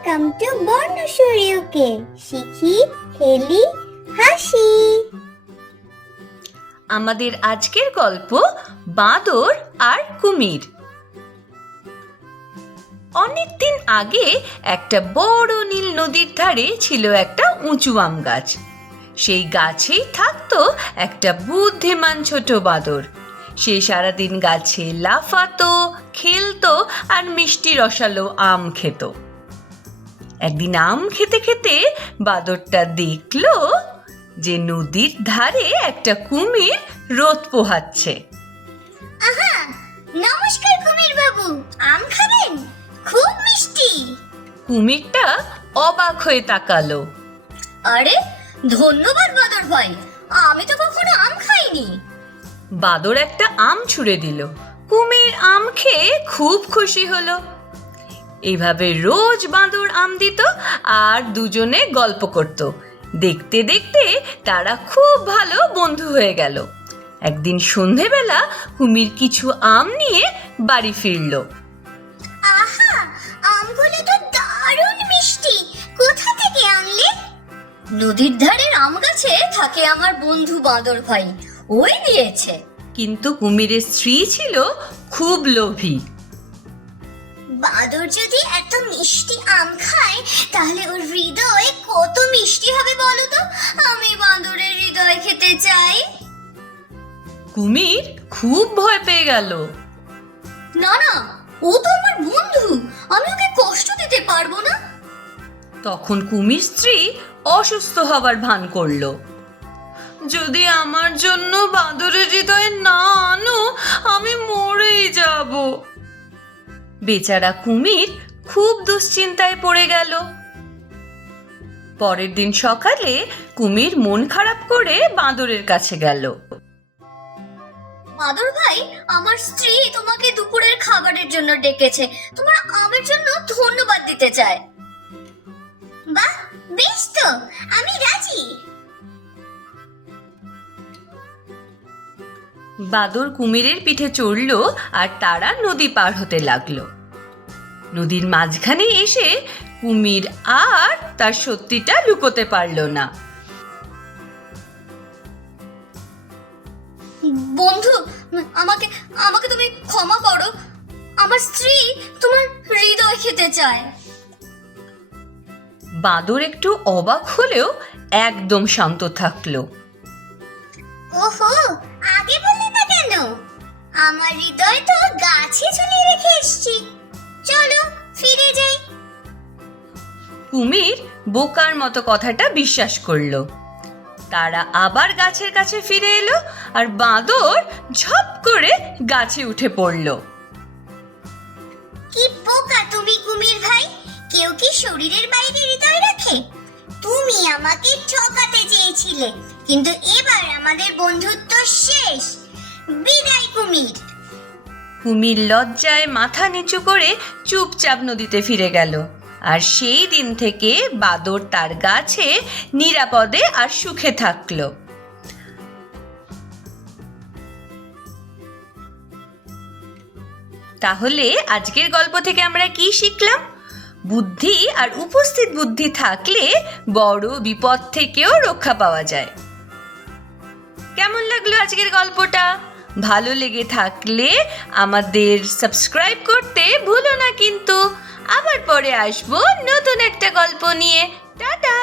Welcome to বর্ণসূরিয়কে শিখি খেলি হাসি। আমাদের আজকের গল্প বাঁদর আর কুমির। অনেকদিন আগে একটা বড় নীল নদীর ধারে ছিল একটা উঁচু আম গাছ। সেই গাছেই থাকতো একটা বুদ্ধিমান ছোট বাঁদর। সে সারাদিন গাছে লাফাতো, খেলতো আর মিষ্টি রসালো আম খেত। একদিন আম খেতে খেতে বাঁদরটা দেখলো যে নদীর ধারে একটা কুমির রোদ পোহাচ্ছে। আহা, নমস্কার কুমির বাবু, আম খাবেন? খুব মিষ্টি। কুমিরটা অবাক হয়ে তাকালো। আরে ধন্যবাদ বাদর ভাই, আমি তো কখনো আম খাইনি। বাদর একটা আম ছুঁড়ে দিল। কুমির আম খেয়ে খুব খুশি হলো। এইভাবে রোজ বাঁদর আম দিত আর দুজনে গল্প করত। দেখতে দেখতে তারা খুব ভালো বন্ধু হয়ে গেল। একদিন সন্ধেবেলা কুমির কিছু আম নিয়ে বাড়ি ফিরল। আহা, আমগুলো তো দারুণ মিষ্টি। কোথা থেকে আনলে? নদীর ধারের আম গাছে থাকে আমার বন্ধু বাঁদর ভাই, ওই দিয়েছে। কিন্তু কুমিরের স্ত্রী ছিল খুব লোভী। বাদর যদি এত মিষ্টি আম খায় তাহলে ওর হৃদয় কত মিষ্টি হবে বলো তো। আমি বাঁদরের হৃদয় খেতে চাই। কুমির খুব ভয় পেয়ে গেল। না না, ও তো আমার বন্ধু, আমি ওকে কষ্ট দিতে পারবো না। তখন কুমির স্ত্রী অসুস্থ হবার ভান করলো। যদি আমার জন্য বাঁদরের হৃদয় না আনো, আমি মরেই যাব। বেচারা কুমির খুব দুশ্চিন্তায় পড়ে গেল। পরের দিন সকালে কুমির মন খারাপ করে বাঁদরের কাছে গেল। বাদর ভাই, আমার স্ত্রী তোমাকে দুপুরের খাবারের জন্য ডেকেছে, তোমার আমের জন্য ধন্যবাদ দিতে চায়। বাহ, বেশ তো, আমি রাজি। বাদর কুমিরের পিঠে চড়ল আর তারা নদী পার হতে লাগলো। নদীর মাঝখানে এসে কুমির আর তার সত্যিটা লুকোতে পারল না। বন্ধু, আমাকে আমাকে তুমি ক্ষমা করো, আমার স্ত্রী তোমার হৃদয় খেতে চায়। বাঁদর একটু অবাক হলেও একদম শান্ত থাকলো। ওহো, আগে বললে না কেন? আমার হৃদয় তো গাছে ঝুলিয়ে রেখে এসেছি। চলো ফিরে যাই। কুমির বোকার মতো কথাটা বিশ্বাস করলো। তারা আবার গাছের কাছে ফিরে এলো আর বাঁদর ঝপ করে গাছে উঠে পড়ল। কি বোকা তুমি কুমির ভাই! কেউ কি শরীরের বাইরে হৃদয় রাখে? তুমি আমাকে ঠকাতে চেয়েছিলে, কিন্তু এবার আমাদের বন্ধুত্ব শেষ। বিদায় কুমির। কুমির লজ্জায় মাথা নিচু করে চুপচাপ নদীতে ফিরে গেল। আর সেই দিন থেকে বাদর তার গাছে নিরাপদে আর সুখে থাকলো। তাহলে আজকের গল্প থেকে আমরা কি শিখলাম? বুদ্ধি আর উপস্থিত বুদ্ধি থাকলে বড় বিপদ থেকেও রক্ষা পাওয়া যায়। কেমন লাগলো আজকের গল্পটা? ভালো লেগে থাকলে আমাদের সাবস্ক্রাইব করতে ভুলো না কিন্তু। আবার পরে আসবো নতুন একটা গল্প নিয়ে। টাটা।